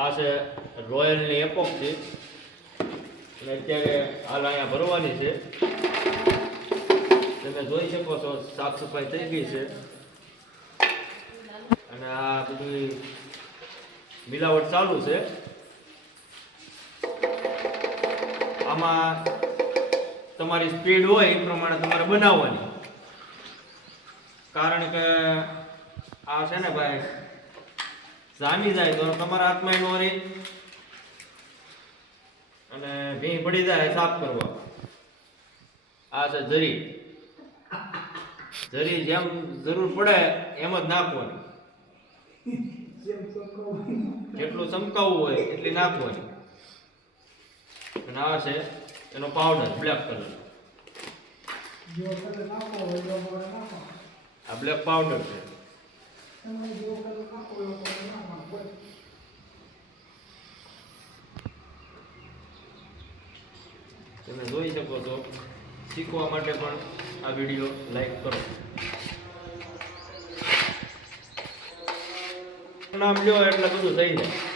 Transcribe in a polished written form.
આ છે રોયલની એપોક્સી અને અત્યારે હાલ અહીંયા ભરવાની છે. તમે જોઈ શકો છો સાફ સફાઈ થઈ ગઈ છે અને આ બધી મિલાવટ ચાલુ છે. આમાં તમારી સ્પીડ હોય એ પ્રમાણે તમારે બનાવવાની, કારણ કે આ છે ને ભાઈ જામી જાય તો તમારા હાથમાં નો રહે અને ભીં પડી જાય સાફ કરવા. આ છે જરી, જરી જેમ જરૂર પડે એમ જ નાખવાની, જેટલું ચમકાવવું હોય એટલી નાખવાની. અને આ છે એનો પાવડર બ્લેક કલર, આ બ્લેક પાવડર છે. તમે જોઈ શકો છો. શીખવા માટે પણ આ વિડીયો લાઈક કરો. નામ લ્યો એટલે બધું થઈ જાય.